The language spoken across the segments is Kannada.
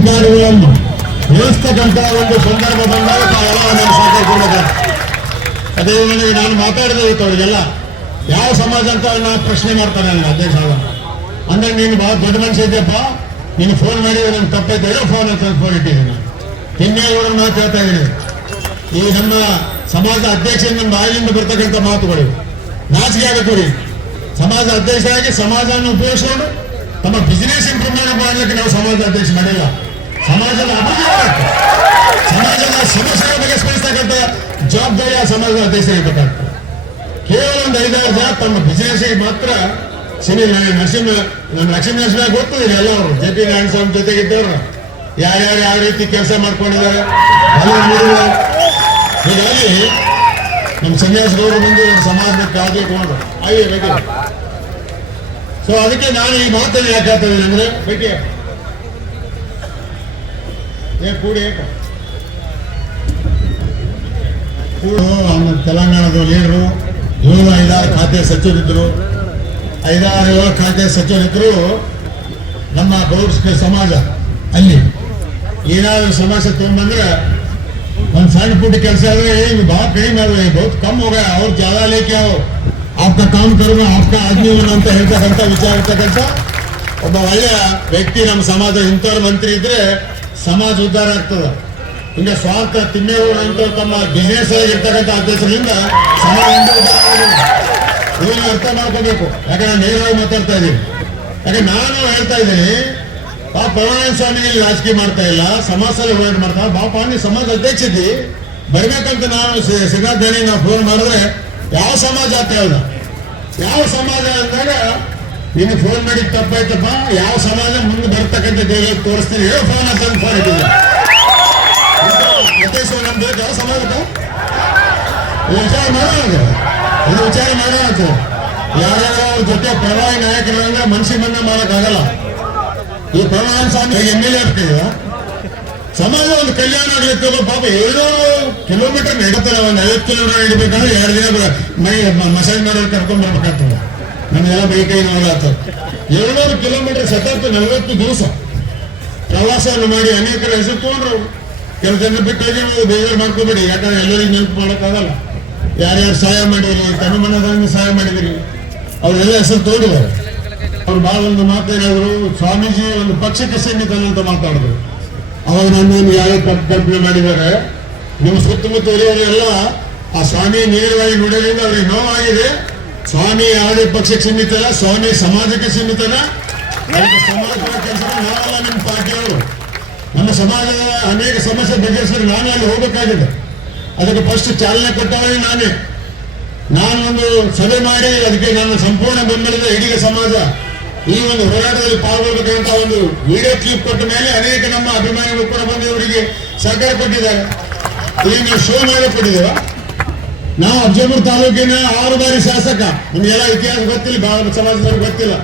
ಅಧಿಕಾರಿಗಳನ್ನು ಉಳಿಸ್ತಕ್ಕಂಥ ಒಂದು ಸಂದರ್ಭ ಬಂದಾಗ ತಾವೆಲ್ಲ ನನ್ನ ಸಹಕಾರ ಕೊಡಬೇಕು ಅದೇ ವೇಳೆಗೆ ನಾನು ಮಾತಾಡಿದೆ ಇವತ್ತು ಅವರಿಗೆಲ್ಲ ಯಾವ ಸಮಾಜ ಅಂತ ನಾ ಪ್ರಶ್ನೆ ಮಾಡ್ತಾನೆ ನನಗೆ ಅಧ್ಯಕ್ಷ ಅಂದ್ರೆ ನೀನು ಬಹಳ ದೊಡ್ಡ ಮನುಷ್ಯ ಇದ್ದೆಪ್ಪ ನೀನು ಫೋನ್ ಮಾಡಿ ನನ್ನ ತಪ್ಪೈತೆ ಫೋನ್ ಅಂತ ಫೋನ್ ಇಟ್ಟಿದ್ದೀನಿ ತಿನ್ನೇಗೌಡ ಮಾತು ಹೇಳ್ತಾ ಇದ್ದೀನಿ ಈ ನಮ್ಮ ಸಮಾಜ ಅಧ್ಯಕ್ಷ ನನ್ನ ಬಾಯಿಯಿಂದ ಬರ್ತಕ್ಕಂಥ ಮಾತುಗಳು. ನಾಚಿಕೆ ರೀ ಸಮಾಜ ಅಧ್ಯಕ್ಷರಾಗಿ ಸಮಾಜವನ್ನು ಉಪಯೋಗಿಸಿಕೊಂಡು ತಮ್ಮ ಬಿಸಿನೆಸ್ ಇಂಪ್ರೂವ್ಮೆಂಟ್ ಮಾಡಲಿಕ್ಕೆ ನಾವು ಸಮಾಜ ಅಧ್ಯಕ್ಷ ಮಾಡಿಲ್ಲ. ಸಮಾಜದ ಅಭಿವೃದ್ಧಿ ಸಮಾಜದ ಸಮಸ್ಯೆಗಳ ಬಗೆಹರಿಸ್ತಕ್ಕಂಥ ಜವಾಬ್ದಾರಿ ಆ ಸಮಾಜದ ಅಧ್ಯಕ್ಷ ಇರಬೇಕಾಗ್ತದೆ. ಕೇವಲ ಒಂದು ಐದಾರು ಜನ ತಮ್ಮ ಬಿಸಿನೆಸ್ ಮಾತ್ರ ಶನಿ ನರಸಿಂಹ ನಮ್ಮ ಲಕ್ಷ್ಮೀ ನರಸಿಂಹ ಗೊತ್ತದ ಎಲ್ಲವರು ಜೆ ಪಿ ನಾರಾಯಣ ಸ್ವಾಮಿ ಜೊತೆಗಿದ್ದವರು. ಯಾರ್ಯಾರು ಯಾವ ರೀತಿ ಕೆಲಸ ಮಾಡ್ಕೊಂಡಿದ್ದಾರೆ. ಹೀಗಾಗಿ ನಮ್ಮ ಸನ್ಯಾಸ ಗೌರವ ಬಂದು ನಮ್ಮ ಸಮಾಜದ ಕಾಳಜಿ ಅಯ್ಯೋ ಬೇಕೇ ಸೊ ಅದಕ್ಕೆ ನಾನು ಈ ಮಾತನ್ನು ಯಾಕೆ ಇದ್ದೀನಿ ಅಂದ್ರೆ ಬೇಕೇ ಏ, ಕೂಡಿ ಕೂಡು. ಅವನ ತೆಲಂಗಾಣದ ಲೀಡರು ಇವರು ಐದಾರು ಖಾತೆ ಸಚಿವರಿದ್ದರು. ಐದಾರು ಏಳು ಖಾತೆ ಸಚಿವರಿದ್ದರು ನಮ್ಮ ಗೌಡ್ಸ್ ಸಮಾಜ, ಅಲ್ಲಿ ಏನಾದರೂ ಸಮಸ್ಯೆ ತೊಗೊಂಬಂದ್ರೆ ಒಂದು ಸಣ್ಣ ಪುಟ್ಟ ಕೆಲಸ ಆದರೆ ಏನು ಭಾಳ ಕಡಿಮೆ ಆದ್ರೆ ಬಹುತ್ ಕಮ್ಮಿ ಹೋಗ, ಅವ್ರ ಜಾಗ ಲೇಖೆ ಅವು. ಆಪ್ತ ಕಾಮ್ ಕರ್ಮ, ಆಪ್ತ ಆಜ್ಞೆಯನ್ನು ಅಂತ ಹೇಳ್ತಕ್ಕಂಥ ವಿಚಾರ ಇರ್ತಕ್ಕಂಥ ಒಬ್ಬ ಒಳ್ಳೆಯ ವ್ಯಕ್ತಿ ನಮ್ಮ ಸಮಾಜ ಇಂಥವ್ರ ಮಂತ್ರಿ ಇದ್ರೆ ಸಮಾಜ ಉದ್ಧಾರ ಆಗ್ತದೆ. ಹಿಂಗೆ ಸ್ವಾರ್ಥ ತಿನ್ನೇವರು ಅಂತ ತಮ್ಮ ಬಿಸ್ನೆಸ್ ಇರ್ತಕ್ಕಂಥ ಅಧ್ಯಕ್ಷರಿಂದ ಸಮಾಜ. ಇದನ್ನ ಅರ್ಥ ಮಾಡ್ಕೋಬೇಕು. ಯಾಕಂದ್ರೆ ನೇರವಾಗಿ ಮಾತಾಡ್ತಾ ಇದ್ದೀನಿ. ಯಾಕೆ ನಾನು ಹೇಳ್ತಾ ಇದ್ದೀನಿ, ಆ ಪ್ರಣಾಯಣ ಸ್ವಾಮಿ ರಾಜಕೀಯ ಮಾಡ್ತಾ ಇಲ್ಲ, ಸಮಾಜದಲ್ಲಿ ಹೋರಾಟ ಮಾಡ್ತಾ ಬಾಪ ನೀವು ಸಮಾಜ ಅಧ್ಯಕ್ಷ ಇದ್ದಿ. ಬರ್ಬೇಕಂತ ನಾನು ಸಿದ್ಧಾರ್ಥನಿ ನಾವು ಫೋನ್ ಮಾಡಿದ್ರೆ, ಯಾವ ಸಮಾಜ ಅಂತ ಹೇಳ್ದ ಯಾವ ಸಮಾಜ ಅಂದಾಗ ನೀನು ಫೋನ್ ಮಾಡಿ ತಪ್ಪಾಯ್ತಪ್ಪ. ಯಾವ ಸಮಾಜ ಮುಂದೆ ಬರ್ತಕ್ಕಂಥ ದೇವ ತೋರಿಸ್ತೀನಿ. ಹೇಳೋ ಫೋನ್ ಅಂತ ಫೋನ್ ಇಟ್ಟಿದ್ದೆ. ಮತ್ತೆ ಸೊ ನಮ್ ಬೇಕು ಯಾವ ಇದು ವಿಚಾರ ಮಾಡೋಣ ಇದು ವಿಚಾರ ಮಾಡೋಣ. ಯಾರ್ಯಾರೋ ಅವ್ರ ಜೊತೆ ಪ್ರವಾಹಿ ನಾಯಕರಂದ್ರೆ ಮನ್ಸಿ ಬಂದ ಮಾಡೋಕ್ಕಾಗಲ್ಲ. ಈ ಪ್ರಮಾಣ ಸ್ವಾಮಿ ಎಂ ಎಲ್ ಎ ಆಗ್ತಿದ ಸಮಾಜ ಒಂದು ಕಲ್ಯಾಣ ಆಗ್ಲಿಕ್ಕೆ ಪಾಪ ಏಳು ಕಿಲೋಮೀಟರ್ ನಡೀತಾರೆ. ಒಂದು ಐವತ್ತು ಕಿಲೋಮೀಟರ್ ನಡಿಬೇಕಂದ್ರೆ ಎರಡು ದಿನ ಮೈ ಮಸಾಜ್ ಮಾಡೋರು ಕರ್ಕೊಂಡ್ ಬರ್ಬೇಕಾಗ್ತದೆ. ನಮ್ಗೆಲ್ಲ ಕೈ ನೋಡಾತ ಏಳ್ನೂರು ಕಿಲೋಮೀಟರ್ ಸತತ ನಲವತ್ತು ದಿವಸ ಪ್ರವಾಸವನ್ನು ಮಾಡಿ ಅನೇಕ ಹೆಸರು ತಗೊಂಡ್ರು. ಕೆಲವು ಜನ ಬಿಟ್ಟು ನೀವು ಬೇಜಾರು ಮಾಡ್ಕೋಬೇಡಿ. ಯಾಕಂದ್ರೆ ಎಲ್ಲರಿಗೂ ನೆನಪು ಮಾಡೋಕ್ಕಾಗಲ್ಲ. ಯಾರ್ಯಾರು ಸಹಾಯ ಮಾಡಿದ್ರು ತನ್ನ ಮನದಂಗೆ ಸಹಾಯ ಮಾಡಿದಿರಿ. ಅವರೆಲ್ಲ ಹೆಸರು ತೋಡಿದ್ದಾರೆ ಅವ್ರು ಭಾಳ ಒಂದು ಮಾತೇನಾದ್ರು ಸ್ವಾಮೀಜಿ ಒಂದು ಪಕ್ಷಕ್ಕೆ ಅಂತ ಮಾತಾಡಿದ್ರು ಅವಾಗ ನನ್ನನ್ನು ಯಾವ ತಪ್ಪು ಕಲ್ಪನೆ ಮಾಡಿದ್ದಾರೆ. ನಿಮ್ಮ ಸುತ್ತಮುತ್ತ ಇರುವವರೆಲ್ಲ ಆ ಸ್ವಾಮಿ ನೇರವಾಗಿ ನೋಡೋದ್ರಿಂದ ಅವ್ರಿಗೆ ನೋವಾಗಿದೆ. ಸ್ವಾಮಿ ಯಾವುದೇ ಪಕ್ಷಕ್ಕೆ ಸೀಮಿತ ಅಲ್ಲ, ಸ್ವಾಮಿ ಸಮಾಜಕ್ಕೆ ಸೀಮಿತನ ಸಮಾಜದ ಕೆಲಸ ನಿಮ್ಮ ಪಾರ್ಟಿಯವರು ನಮ್ಮ ಸಮಾಜದ ಅನೇಕ ಸಮಸ್ಯೆ ಬಗೆಹರಿಸಿದ್ರೆ ನಾನು ಅಲ್ಲಿ ಹೋಗಬೇಕಾಗಿದೆ. ಅದಕ್ಕೆ ಫಸ್ಟ್ ಚಾಲನೆ ಕೊಟ್ಟವನೇ ನಾನೇ. ನಾನೊಂದು ಸಭೆ ಮಾಡಿ ಅದಕ್ಕೆ ನಾನು ಸಂಪೂರ್ಣ ಬೆಂಬಲದ ಇಡೀ ಸಮಾಜ ಈ ಒಂದು ಹೋರಾಟದಲ್ಲಿ ಪಾಲ್ಗೊಳ್ಬೇಕಂತ ಒಂದು ವಿಡಿಯೋ ಕ್ಲಿಪ್ ಕೊಟ್ಟ ಮೇಲೆ ಅನೇಕ ನಮ್ಮ ಅಭಿಮಾನಿಗಳು ಕೂಡ ಬಂದು ಇವರಿಗೆ ಸಹಕಾರ ಕೊಟ್ಟಿದ್ದಾರೆ. ಈಗ ಶೋ ಮಾಡಿ ಕೊಟ್ಟಿದ್ದೀರ? ನಾವು ಅಫಜಲ್ಪುರ ತಾಲೂಕಿನ ಆರು ಬಾರಿ ಶಾಸಕ. ನಮಗೆಲ್ಲ ಇತಿಹಾಸ ಗೊತ್ತಿಲ್ಲ ಸಮಾಜದ ಸಮಾಜದವ್ರಿಗೆ ಗೊತ್ತಿಲ್ಲ.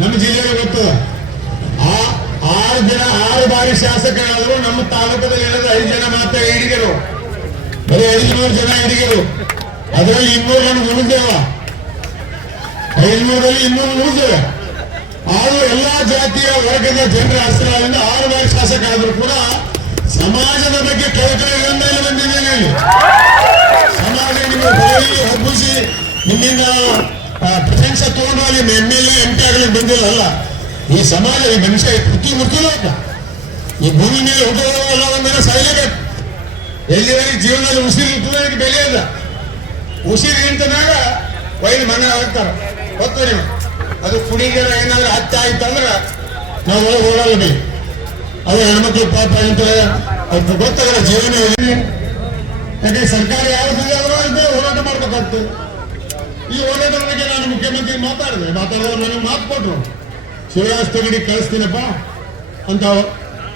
ನಮ್ಮ ಜಿಲ್ಲೆಗೆ ಗೊತ್ತು. ಆ ಆರು ಜನ, ಆರು ಬಾರಿ ಶಾಸಕರಾದ್ರು ನಮ್ಮ ತಾಲೂಕದಲ್ಲಿ ಇರೋದು ಐದು ಜನ ಮಾತ್ರ ಹಿಡಿಗರು. ಬರೀ ಐದುನೂರು ಜನ ಹಿಡಿಗರು. ಅದರಲ್ಲಿ ಇನ್ನೂರು ನಮ್ಗೆ ಉಳಿದೇವ. ಐದುನೂರಲ್ಲಿ ಇನ್ನೂರು ಉಳಿದೇವೆ. ಆದ್ರೂ ಎಲ್ಲಾ ಜಾತಿಯ ವರ್ಗದ ಜನರ ಆಶ್ರಯದಿಂದ ಆರು ಬಾರಿ ಶಾಸಕ ಆದರೂ ಕೂಡ ಸಮಾಜದ ಬಗ್ಗೆ ಕಳಕಳಿಯಿಂದ ಅಲ್ಲಿ ಎಂ ಎಲ್ ಎ ಎಂ ಬಂದಿಲ್ಲ ಈ ಸಮಾಜ ಈ ಮನುಷ್ಯ ಪ್ರತಿ ಮುಟ್ಟಿಲ್ಲ ಈ ಭೂಮಿ ಮೇಲೆ ಹುಟ್ಟುವಲ್ಲ ಒಂದಿನ ಸಾಯಲೇಬೇಕು. ಎಲ್ಲಿವರೆಗೆ ಜೀವನದಲ್ಲಿ ಉಸಿರು ಇರ್ತದೆ ಬೆಲೆ ಇಲ್ಲ. ಉಸಿರು ನಿಂತನಾಗ ವೈನ್ ಮನೆ ಆಗ್ತಾರ ಗೊತ್ತು ನೀವು ಅದು ಕುಡಿಗರ ಏನಾದ್ರೂ ಹತ್ಯೆ ಆಯ್ತಂದ್ರೆ ನಾವು ಒಳಗೆ ಓಡಲ್ಲ ಬಿ ಅದು ಹೆಣ್ಮಕ್ಳು ಪಾಪ ಅಂತಾರೆ ಅದು ಗೊತ್ತಾಗಲ್ಲ ಜೀವನ ಎಲ್ಲಿ. ಯಾಕೆ ಸರ್ಕಾರ ಯಾವ ಹೋರಾಟ ಮಾಡ್ಬೇಕಾಗ್ತದೆ. ಈ ಹೋರಾಟದ ಬಗ್ಗೆ ನಾನು ಮುಖ್ಯಮಂತ್ರಿ ಮಾತಾಡಿದೆ. ಮಾತಾಡೋರು ನನಗೆ ಮಾತು ಕೊಟ್ರು. ಶಿವರಾಜ್ ತೆಗಡಿ ಕಳಿಸ್ತೀನಪ್ಪ ಅಂತ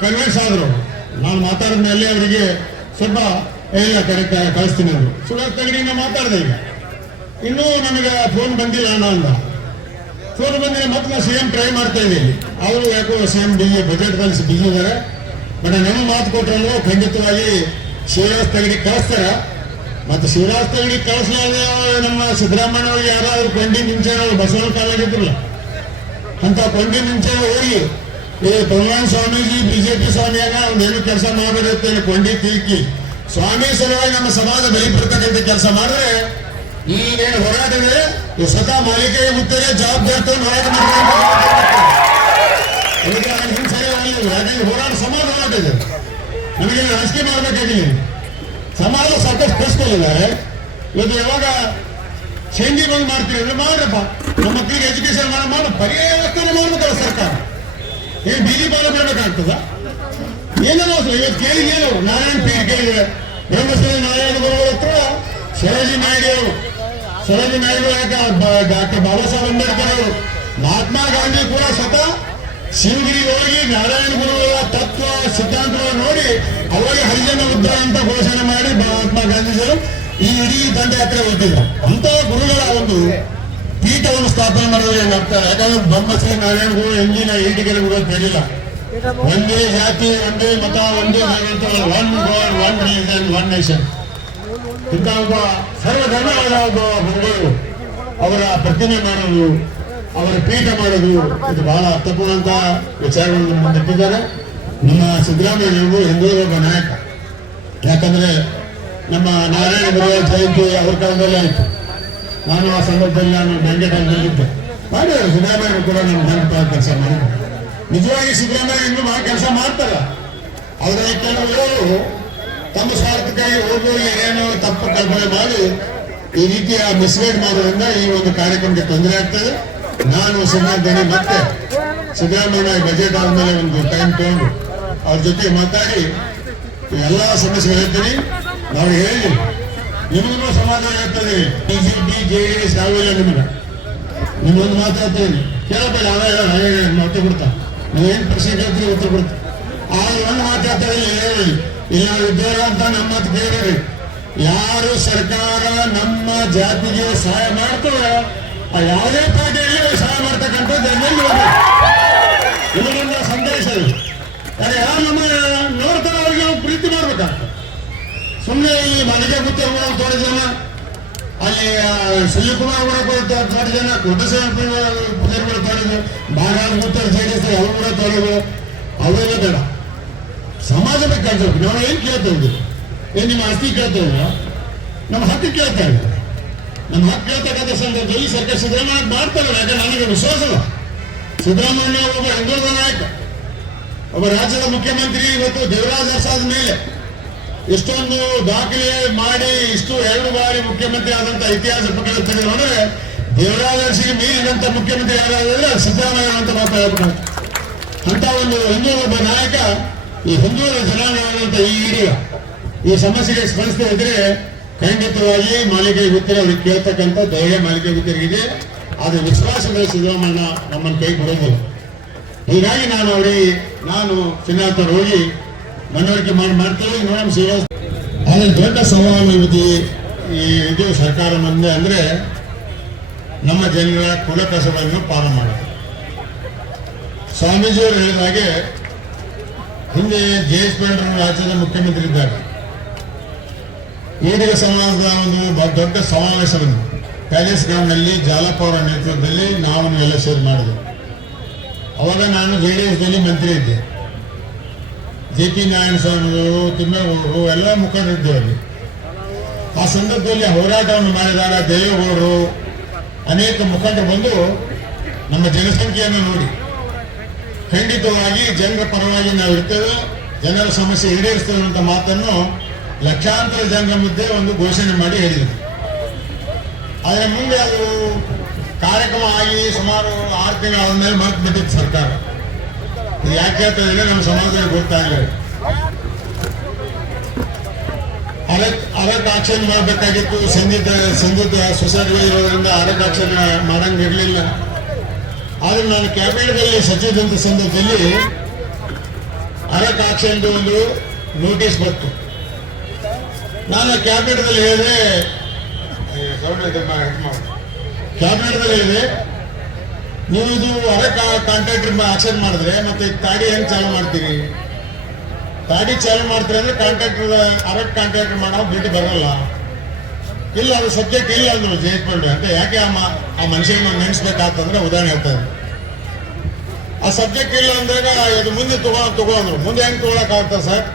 ಕನ್ವಿನ್ಸ್ ಆದರು. ನಾನು ಮಾತಾಡಿದ ಮೇಲೆ ಅವರಿಗೆ ಸ್ವಲ್ಪ ಇಲ್ಲ ಕರೆಕ್ಟ್ ಕಳಿಸ್ತೀನಿ ಶಿವರಾಜ್ ತಗಡಿನ ಮಾತಾಡಿದೆ ಈಗ. ಇನ್ನೂ ನನಗೆ ಫೋನ್ ಬಂದಿಲ್ಲ ಅಣ್ಣ ಅಂದ ಫೋನ್ ಬಂದಿಲ್ಲ ಮತ್ತೆ ನಾನು ಸಿ ಎಂ ಟ್ರೈ ಮಾಡ್ತಾ ಇದ್ದೀನಿ. ಅವರು ಯಾಕೋ ಸಿ ಎಂ ಬಜೆಟ್ ಬಲ್ಲಿ ಬಿಜಿ ಇದ್ದಾರೆ. ಬಟ್ ನಮ್ಮ ಮಾತು ಕೊಟ್ಟರಲ್ಲೂ ಖಂಡಿತವಾಗಿ ಶಿವರಾಜ್ ತೆಗಡಿ ಕಳಿಸ್ತಾರ. ಮತ್ತೆ ಶಿವರಾಜ್ ತಗಡಿ ಕಳಿಸ್ಲಾರ್ದ ನಮ್ಮ ಸಿದ್ದರಾಮಯ್ಯ ಅವ್ರಿಗೆ ಯಾರಾದ್ರೂ ಕೊಂಡಿ ನಿಂಚೆ ಬಸವನ ಕಾಲಾಗಿದ್ರಲ್ಲ ಅಂತ ಕೊಂಡಿ ನಿಂಚೆ ಹೋಗಿ, ಏ ಭಗವಾನ್ ಸ್ವಾಮೀಜಿ, ಬಿಜೆಪಿ ಸ್ವಾಮಿಯಾಗ ಒಂದೇನು ಕೆಲಸ ಮಾಡಬೇಕು ಕೊಂಡಿ ತೀಕಿ, ಸ್ವಾಮಿ ಸಲುವಾಗಿ ನಮ್ಮ ಸಮಾಜ ಬಲಿಪಡ್ತಕ್ಕಂಥ ಕೆಲಸ ಮಾಡಿದ್ರೆ ಈಗೇನು ಹೋರಾಟಗಳೇ ಈ ಸ್ವತಃ ಮಾಲಿಕೆಯ ಮುತ್ತದೆ ಜವಾಬ್ದಾರಿ ಹೋರಾಟ ಮಾಡ್ತಾರೆ ಸಮಾಜ ಹೋರಾಟ ಇದೆ. ನಮಗೆ ರಾಜಕೀಯ ಮಾಡಬೇಕಾಗಿಲ್ಲ. ಸಮಾಜ ಸಾಕಷ್ಟು ಕಳಿಸ್ಕೊಂಡಿದ್ದಾರೆ ಇವತ್ತು ಯಾವಾಗ ಚೇಂಜಿಂಗ್ ಒಂದು ಮಾಡ್ತೀವಿ ಅಂದ್ರೆ ಮಾಡ್ರಪ್ಪ. ನಮ್ಮ ಮಕ್ಕಳಿಗೆ ಎಜುಕೇಶನ್ ಮಾಡ ಮಾಡ ಪರ್ಯಾವರ್ತನೆ ಮಾಡ್ಬೇಕಲ್ಲ ಸರ್ಕಾರ. ಏನ್ ಬೀದಿ ಬಾಲ ಮಾಡ್ಬೇಕಾಗ್ತದ ಏನೇನೋ ಇವತ್ತು ಕೇಳಿ ಏನು? ನಾರಾಯಣ ಪೀರ್ ಕೇಳಿದ್ರೆ ಬ್ರಹ್ಮಶ್ರೀ ನಾರಾಯಣ ಗುರು ಹತ್ರ ಶಿವಾಜಿ ನಾಯ್ಡು ಅವರು ಶಿವಾಜಿ ನಾಯ್ಡು ಡಾಕ್ಟರ್ ಬಾಬಾ ಸಾಹೇಬ್ ಅಂಬೇಡ್ಕರ್ ಅವರು, ಮಹಾತ್ಮ ಗಾಂಧಿ ಕೂಡ ಸ್ವತಃ ಶಿವಗಿರಿ ಹೋಗಿ ನಾರಾಯಣ ಗುರುಗಳ ತತ್ವ ಸಿದ್ಧಾಂತಗಳನ್ನು ಅವಾಗ ಹರಿಜನ ಉದ್ಧಾರ ಅಂತ ಘೋಷಣೆ ಮಾಡಿ ಮಹಾತ್ಮ ಗಾಂಧೀಜಿಯವರು ಈ ಇಡೀ ದಂಡಯಾತ್ರೆ ಹೊರಟಿದ್ರು ಅಂತ ಗುರುಗಳ ಒಂದು ಪೀಠವನ್ನು ಸ್ಥಾಪನೆ ಮಾಡಿದ್ರೆ ಏನಾಗ್ತಾರೆ ಯಾಕಂದ್ರೆ ಬ್ರಹ್ಮಶ್ರೀ ನಾರಾಯಣ ಗುರು ಎಂಜಿನ ಈಟಿಗೆರೆ ಗುರು ತಿಳಿಲ್ಲ ಒಂದೇ ಜಾತಿ, ಒಂದೇ ಮತ, ಒಂದೇ one god one religion one nation ಇಂಥ ಒಬ್ಬ ಸರ್ವಧರ್ಮವಾದ ಒಬ್ಬ ಗುರುಗಳು ಅವರ ಪ್ರತಿಮೆ ಮಾಡೋದು, ಅವರ ಪೀಠ ಮಾಡೋದು, ಇದು ಬಹಳ ಅರ್ಥಪೂರ್ಣಂತ ವಿಚಾರಗಳನ್ನು ಮುಂದಿಟ್ಟಿದ್ದಾರೆ. ನಮ್ಮ ಸಿದ್ದರಾಮಯ್ಯವರು ಹಿಂದೂ ಒಬ್ಬ ನಾಯಕ. ಯಾಕಂದ್ರೆ ನಮ್ಮ ನಾರಾಯಣ ಗುರುಗಳ ಜಯಂತಿ ಅವ್ರ ಕಾಲದಲ್ಲೇ ಆಯ್ತು. ನಾನು ಆ ಸಂದರ್ಭದಲ್ಲಿ ನಾನು ಬೆಂಗಳೂರಿನಲ್ಲಿದ್ದೆ ಮಾಡಿದ್ದಾರೆ ಸಿದ್ದರಾಮಯ್ಯ ಕೂಡ ನಮ್ಮ ನೆನಪ ಕೆಲಸ ಮಾಡಿದ್ರು. ನಿಜವಾಗಿ ಸಿದ್ದರಾಮಯ್ಯ ಇನ್ನೂ ಆ ಕೆಲಸ ಮಾಡ್ತಾರ. ಅವರ ಕೆಲವರು ತಮ್ಮ ಸ್ವಾರ್ಥಕ್ಕಾಗಿ ಹೋಗುವಲ್ಲಿ ಏನೋ ತಪ್ಪು ಕಲ್ಪನೆ ಮಾಡಿ ಈ ರೀತಿಯ ಮಿಸ್ಗೈಡ್ ಮಾಡೋದ್ರಿಂದ ಈ ಒಂದು ಕಾರ್ಯಕ್ರಮಕ್ಕೆ ತೊಂದರೆ ಆಗ್ತದೆ. ನಾನು ಸಿದ್ದರಾಮಯ್ಯ ಮತ್ತೆ ಸಿದ್ದರಾಮಯ್ಯ ಬಜೆಟ್ ಆದ್ಮೇಲೆ ಒಂದು ಟೈಮ್ ತಗೊಂಡು ಅವ್ರ ಜೊತೆ ಮಾತಾಡಿ, ಎಲ್ಲ ಸಮಸ್ಯೆ ಹೇಳ್ತೀನಿ. ನಾವು ಹೇಳಿ, ನಿಮಗೂ ಸಮಾಧಾನ ಹೇಳ್ತದೆ ಬಿಜೆಪಿ ಜೆ ಡಿ ಎಸ್ ಯಾವ ನಿಮಗೆ? ನಿಮ್ಮೊಂದು ಮಾತಾಡ್ತೀನಿ ಕೇಳಬೇಡ ಯಾವ ನಾವೇ ಮತ್ತೆ ಕೊಡ್ತಾ ನೀವೇನು ಪ್ರಶ್ನೆ ಕೇಳ್ತೀರಿ ಉತ್ತರ ಕೊಡ್ತಾ ಆ ಒಂದು ಮಾತಾಡ್ತಾರೆ ಹೇಳಿ ಇಲ್ಲ, ಉದ್ಯೋಗ ಅಂತ ನಮ್ಮ ಮಾತು ಕೇಳಿರಿ. ಯಾರು ಸರ್ಕಾರ ನಮ್ಮ ಜಾತಿಗೆ ಸಹಾಯ ಮಾಡ್ತೋ ಆ ಯಾವುದೇ ಪಾರ್ಟಿಯಲ್ಲಿ ಸಹಾಯ ಮಾಡ್ತಕ್ಕಂಥದ್ದು. ಇದರಿಂದ ಸಂದೇಶ ಯಾರು ಯಾರು ನಮ್ಮ ನೋಡ್ತಾರೆ ಅವ್ರಿಗೆ ನಾವು ಪ್ರೀತಿ ಮಾಡ್ಬೇಕಾಗ್ತದೆ. ಸುಮ್ಮನೆ ಈ ಮನೆಗೆ ಕೂತಿರ್ಬೋದು ಥೋಡೆ ಜನ, ಅಲ್ಲಿ ಶಿವಕುಮಾರ್ ಕೂಡ ಕೂಡ ಥೋಡೆ ಜನ ಪುಜಾರಿಗಳು ತೊಳೆದು ಬಾಗಾರ ಕೂತಾರೆ ಜೆಡಿಎಸ್ ಅವರು ಕೂಡ ತೋರಿದ್ರು ಅವೆಲ್ಲ ಬೇಡ. ಸಮಾಜ ಬೇಕಾಗ್ತದೆ. ನಾವು ಏನು ಕೇಳ್ತಾ ಇದ್ದೀವಿ? ಏನ್ ನಿಮ್ಮ ಆಸ್ತಿ ಕೇಳ್ತಾ ಇದ್ದೀವ ನಮ್ಮ ಹಕ್ಕು ಕೇಳ್ತಾ ಇದ್ದಾರೆ? ನಮ್ಮ ಹಕ್ಕು ಕೇಳ್ತಕ್ಕಂಥ ಸಂದರ್ಭದಲ್ಲಿ ಸರ್ಕಾರ ಸಿದ್ದರಾಮಯ್ಯ ಮಾಡ್ತಾರೆ, ಯಾಕಂದ್ರೆ ನನಗೆ ವಿಶ್ವಾಸ ಇಲ್ಲ ಸಿದ್ದರಾಮಯ್ಯ ಒಬ್ಬ ಹಿಂದುಳಿದ ನಾಯಕ. ಒಬ್ಬ ರಾಜ್ಯದ ಮುಖ್ಯಮಂತ್ರಿ ಇವತ್ತು ದೇವರಾಜ ಅರಸಾದ ಮೇಲೆ ಇಷ್ಟೊಂದು ದಾಖಲೆ ಮಾಡಿ, ಇಷ್ಟು ಎರಡು ಬಾರಿ ಮುಖ್ಯಮಂತ್ರಿ ಆದಂತ ಇತಿಹಾಸ ಪಕ್ಕದ ತೆಗೆದು ನೋಡಿದ್ರೆ ದೇವರಾಜ ಅರಸಿಗೆ ಮೀರಿದಂತ ಮುಖ್ಯಮಂತ್ರಿ ಯಾರಾದ್ರೆ ಸಿದ್ದರಾಮಯ್ಯ ಅಂತ ಮಾತಾಡ್ತಾರೆ ಅಂತ ಒಂದು ಹಿಂದೂ ಒಬ್ಬ ನಾಯಕ, ಈ ಹಿಂದೂ ಜನಾಂಗ ಈ ಹಿರಿಯ ಈ ಸಮಸ್ಯೆಗೆ ಸ್ಪಂದಿಸದೇ ಇದ್ರೆ ಖಂಡಿತವಾಗಿ ಮಾಲಿಕೆ ಗುತ್ತಿರ ಅವ್ರಿಗೆ ಕೇಳ್ತಕ್ಕಂಥ ಧೈರ್ಯ ಮಾಲಿಕೆ ಗುತ್ತಿರಿಗಿದೆ ಆದ್ರೆ ವಿಶ್ವಾಸದ ಸಿದ್ದರಾಮಣ್ಣ ನಮ್ಮನ್ನು ಕೈ ಬಿಡೋದಿಲ್ಲ ಹೀಗಾಗಿ ನಾನು ಅವರಿಗೆ ನಾನು ಚಿನ್ನಾತರು ಹೋಗಿ ಮನವರಿಕೆ ಮಾಡಿ ಮಾಡ್ತೇವೆ. ನೋಡಮ್ ಸೇವಾ ಆದರೆ ದೊಡ್ಡ ಸವಾಲು ಇವತ್ತು ಈ- ಇದು ಸರ್ಕಾರ ಮುಂದೆ ಅಂದ್ರೆ ನಮ್ಮ ಜನರ ಕುಲ ಪಾಲ ಮಾಡೋದು. ಸ್ವಾಮೀಜಿಯವರು ಹೇಳಿದ ಹಾಗೆ ಹಿಂದೆ ಜೆ ಎಸ್ ಪಂಡ್ರು ರಾಜ್ಯದ ಮುಖ್ಯಮಂತ್ರಿ ಇದ್ದಾಗ ಈಡಿಗ ಸಮಾಜದ ಒಂದು ದೊಡ್ಡ ಸಮಾವೇಶವನ್ನು ಪ್ಯಾಲೇಸ್ ಗ್ರೌಂಡ್ನಲ್ಲಿ ಜಾಲಪ್ಪ ಅವರ ನೇತೃತ್ವದಲ್ಲಿ ನಾವು ಎಲ್ಲ ಸೇರಿ ಮಾಡಿದ್ವಿ. ಅವಾಗ ನಾನು ಜೆ ಡಿ ಎಸ್ನಲ್ಲಿ ಮಂತ್ರಿ ಇದ್ದೆ. ಜೆ ಪಿ ನಾರಾಯಣ ಸ್ವಾಮಿಗಳು ತಿಮ್ಮೇಗೌಡರು ಎಲ್ಲ ಮುಖಂಡರಿದ್ದೇವೆ. ಅಲ್ಲಿ ಆ ಸಂದರ್ಭದಲ್ಲಿ ಹೋರಾಟವನ್ನು ಮಾಡಿದಾಗ ದೇವೇಗೌಡರು ಅನೇಕ ಮುಖಂಡರು ಬಂದು ನಮ್ಮ ಜನಸಂಖ್ಯೆಯನ್ನು ನೋಡಿ, ಖಂಡಿತವಾಗಿ ಜನರ ಪರವಾಗಿ ನಾವು ಇರ್ತೇವೆ, ಜನರ ಸಮಸ್ಯೆ ಈಡೇರಿಸ್ತೇವೆ ಅಂತ ಮಾತನ್ನು ಲಕ್ಷಾಂತರ ಜನರ ಮುದ್ದೆ ಒಂದು ಘೋಷಣೆ ಮಾಡಿ ಹೇಳಿದರು. ಆದರೆ ಮುಂದೆ ಅದು ಕಾರ್ಯಕ್ರಮ ಆಗಿ ಸುಮಾರು ಆರು ತಿಂಗಳು ಆದ್ಮೇಲೆ ಮರ್ತು ಬಿಟ್ಟಿತ್ತು ಸರ್ಕಾರ. ಯಾಕೆ ಅಂತ ಹೇಳಿದ್ರೆ ನಮ್ಮ ಸಮಾಜದಲ್ಲಿ ಗೊತ್ತಾಗಲಿ ಅರಕ್ ಅದಕ್ಕೆ ಆಕ್ಷನ್ ಮಾಡಬೇಕಾಗಿತ್ತು. ಸಂಗೀತ ಸಂಗೀತ ಸೊಸೈಟಿ ಇರೋದ್ರಿಂದ ಅರಕ್ ಆಕ್ಷನ್ ಮಾಡಂಗಿರಲಿಲ್ಲ ಆದ್ರೆ ನಾನು ಕ್ಯಾಬಿನೆಟ್ನಲ್ಲಿ ಸಚಿವಂತ ಸಂದರ್ಭದಲ್ಲಿ ಅರಕ್ ಆಕ್ಷನ್ ಒಂದು ನೋಟಿಸ್ ಬಂತು. ನಾನು ಕ್ಯಾಬಿನೆಟ್ದಲ್ಲಿ ಹೇಳಿದೆ ಕ್ಯಾಬಿನೆಟ್ದಲ್ಲಿ ಇದೆ ನೀವು ಇದು ಹೊರ ಕಾಂಟ್ರಾಕ್ಟರ್ ಆಕ್ಷನ್ ಮಾಡಿದ್ರೆ ಮತ್ತೆ ತಾಡಿ ಹೆಂಗ್ ಚಾಲು ಮಾಡ್ತೀರಿ? ತಾಡಿ ಚಾಲು ಮಾಡ್ತೀರಿ ಅಂದ್ರೆ ಕಾಂಟ್ರಾಕ್ಟರ್ ಅರಕ್ ಕಾಂಟ್ರಾಕ್ಟರ್ ಮಾಡೋ ಬಿಟ್ಟು ಬರಲ್ಲ. ಇಲ್ಲ, ಅದು ಸಬ್ಜೆಕ್ಟ್ ಇಲ್ಲ ಅಂದ್ರು ಜಯಸ್ಪಂಡ್ ಅಂತ. ಯಾಕೆ ಆ ಮನುಷ್ಯನ ನೆನೆಸ್ಬೇಕಾಗ್ತಂದ್ರೆ ಉದಾಹರಣೆ ಹೇಳ್ತಾರೆ ಆ ಸಬ್ಜೆಕ್ಟ್ ಇಲ್ಲ ಅಂದಾಗ ಇದು ಮುಂದೆ ತಗೋ ತಗೊಂಡ್ರು ಮುಂದೆ ಹೆಂಗ್ ತಗೊಳಕ್ ಆಗ್ತದೆ ಸರ್?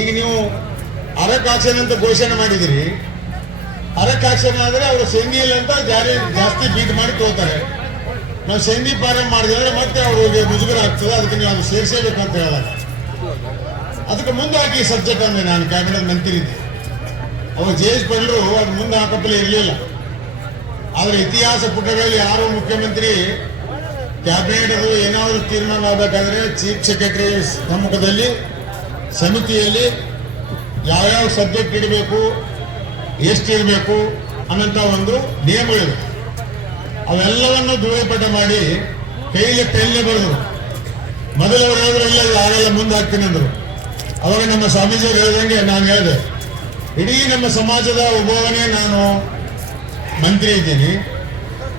ಈಗ ನೀವು ಅರಕ್ ಆಕ್ಷನ್ ಅಂತ ಘೋಷಣೆ ಮಾಡಿದಿರಿ ಅರಕ್ ಆದರೆ ಅವರು ಇಲ್ಲ ಅಂತ ಜಾರಿ ಜಾಸ್ತಿ ಬೀಟ್ ಮಾಡಿ ತಗೋತಾರೆ ನಾವು ಸಂಧಿ ಪಾರ ಮಾಡಿದ್ರೆ ಮತ್ತೆ ಅವ್ರಿಗೆ ಮುಜುಗರ ಆಗ್ತದೆ, ಅದಕ್ಕೆ ನೀವು ಅದು ಸೇರಿಸಬೇಕು ಅಂತ ಹೇಳಲ್ಲ. ಅದಕ್ಕೆ ಮುಂದೆ ಹಾಕಿ ಸಬ್ಜೆಕ್ಟ್ ಅಂದ್ರೆ ನಾನು ಕ್ಯಾಬಿನೆಟ್ ಮಂತ್ರಿ ಇದ್ದೆ ಅವಾಗ ಜೆ ಎಸ್ ಪಂಡ್ರು ಅದು ಮುಂದೆ ಹಾಕಪ್ಪಲೇ ಇರಲಿಲ್ಲ. ಆದ್ರೆ ಇತಿಹಾಸ ಪುಟಗಳಲ್ಲಿ ಯಾರು ಮುಖ್ಯಮಂತ್ರಿ ಕ್ಯಾಬಿನೆಟ್ ಅದು ಏನಾದರೂ ತೀರ್ಮಾನ ಆಗಬೇಕಾದ್ರೆ ಚೀಫ್ ಸೆಕ್ರೆಟರಿ ಸಮ್ಮುಖದಲ್ಲಿ ಸಮಿತಿಯಲ್ಲಿ ಯಾವ್ಯಾವ ಸಬ್ಜೆಕ್ಟ್ ಇಡಬೇಕು ಎಷ್ಟು ಇರಬೇಕು ಅನ್ನಂತ ಒಂದು ನಿಯಮಗಳಿವೆ. ಅವೆಲ್ಲವನ್ನು ಧೂಳಿಪಟ ಮಾಡಿ ಕೈಲಿ ಕೈಲೇ ಬರೆದ್ರು. ಮೊದಲು ಅವ್ರು ಹೇಳಿದ್ರು, ಇಲ್ಲ ಇಲ್ಲ ಆಗಲ್ಲ ಮುಂದೆ ಹಾಕ್ತೀನಿ ಅಂದರು. ಅವಾಗ ನಮ್ಮ ಸ್ವಾಮೀಜಿಯವರು ಹೇಳಿದಂಗೆ ನಾನು ಹೇಳಿದೆ, ಇಡೀ ನಮ್ಮ ಸಮಾಜದ ಉಭವನೇ ನಾನು ಮಂತ್ರಿ ಇದ್ದೀನಿ.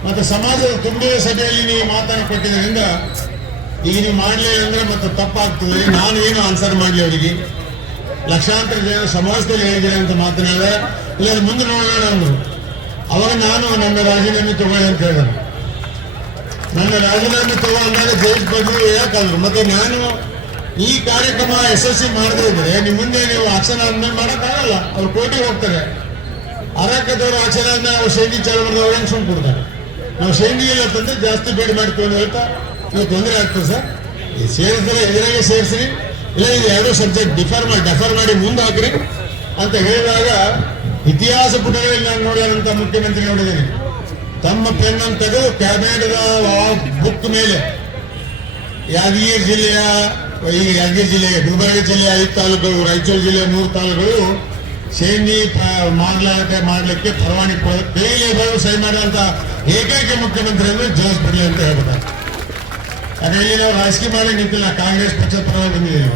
ಮತ್ತು ಸಮಾಜದ ತುಂಬಿದ ಸಭೆಯಲ್ಲಿ ನೀವು ಮಾತನ್ನು ಕೊಟ್ಟಿದ್ದರಿಂದ ಈಗ ನೀವು ಮಾಡಲಿಲ್ಲ ಅಂದರೆ ಮತ್ತೆ ತಪ್ಪಾಗ್ತದೆ. ನಾನು ಏನು ಆನ್ಸರ್ ಮಾಡಲಿ ಅವರಿಗೆ? ಲಕ್ಷಾಂತರ ಜನ ಸಮಾಜದಲ್ಲಿ ಹೇಳಿದ್ದೀನಿ ಅಂತ ಮಾತನಾಡ ಇಲ್ಲ ಮುಂದೆ ನೋಡೋಣ ಅವರು ಅವಾಗ ನಾನು ನನ್ನ ರಾಜೀನಾಮೆ ತಗೊಳ್ಳಿ ಅಂತ ಹೇಳಿದೆ. ನನ್ನ ರಾಜೀನಾಮೆ ತಗೋ ಅಂದಾಗ ಜೈಲ್ ಬಂದು ಹೇಳಕ್ಕಾದ್ರು ಮತ್ತೆ ನಾನು ಈ ಕಾರ್ಯಕ್ರಮ ಯಶಸ್ವಿ ಮಾಡದೇ ಇದ್ರೆ ನಿಮ್ಮ ಮುಂದೆ ನೀವು ಆಕ್ಷನ್ ಆದ್ಮೇಲೆ ಮಾಡೋಕ್ಕಾಗಲ್ಲ. ಅವ್ರು ಕೋರ್ಟಿಗೆ ಹೋಗ್ತಾರೆ. ಅರಕದವರು ಆಕ್ಷನ್ ಆದ್ಮೇಲೆ ಅವ್ರು ಶೈಲಿ ಚಾಲು ಮಾಡಿದ್ರೆ ಅವ್ರು ಹೆಂಗ್ ಸುಮ್ಮನೆ ಕೊಡ್ತಾರೆ ನಾವು ಶೈಲಿ ಇಲ್ಲ ಜಾಸ್ತಿ ಬೇಡಿ ಮಾಡ್ತೀವಿ ಹೇಳ್ತಾ ನೀವು ತೊಂದರೆ ಆಗ್ತದೆ ಸರ್. ಈ ಸೇರಿದ್ರೆ ಎದುರಾಗೆ ಸೇರಿಸ್ರಿ. ಇಲ್ಲ, ಇದು ಎರಡೂ ಸಬ್ಜೆಕ್ಟ್ ಡಿಫರ್ ಮಾಡಿ, ಡೆಫರ್ ಮಾಡಿ ಮುಂದೆ ಹಾಕ್ರಿ ಅಂತ ಹೇಳಿದಾಗ ಇತಿಹಾಸ ಪುಟಗಳಲ್ಲಿ ನಾನು ನೋಡಿದಂತ ಮುಖ್ಯಮಂತ್ರಿ ನೋಡಿದ್ದೇನೆ ತಮ್ಮ ಪೆನ್ನನ್ನು ತೆಗೆದು ಕ್ಯಾಬಿನೆಟ್ ಬುಕ್ ಮೇಲೆ ಯಾದಗಿರಿ ಜಿಲ್ಲೆಯ, ಈಗ ಯಾದಗಿರಿ ಜಿಲ್ಲೆ ಗುಲ್ಬರ್ಗ ಜಿಲ್ಲೆಯ ಐದು ತಾಲೂಕುಗಳು ರಾಯಚೂರು ಜಿಲ್ಲೆಯ ಮೂರು ತಾಲೂಕುಗಳು ಸೇನಿ ಮಾಡ್ಲಾಕ ಮಾಡಲಿಕ್ಕೆ ಪರವಾನಗಿ ಕೊಡ ಕೈಲಿ ಬರೋ ಸಹಿ ಮಾಡಿದಂತ ಏಕೈಕ ಮುಖ್ಯಮಂತ್ರಿ ಅಂದ್ರೆ ಜೋಸ್ ಬಿಡ್ಲಿ ಅಂತ ಹೇಳ್ಬಿಟ್ಟ ಯಾಕಂದ್ರೆ ಇಲ್ಲಿ ನಾವು ರಾಜಕೀಯ ಮಾಡಲಿಕ್ಕೆ ನಿಂತಿಲ್ಲ, ಕಾಂಗ್ರೆಸ್ ಪಕ್ಷದ ಪರವಾಗಿ ಬಂದಿದ್ದೀವಿ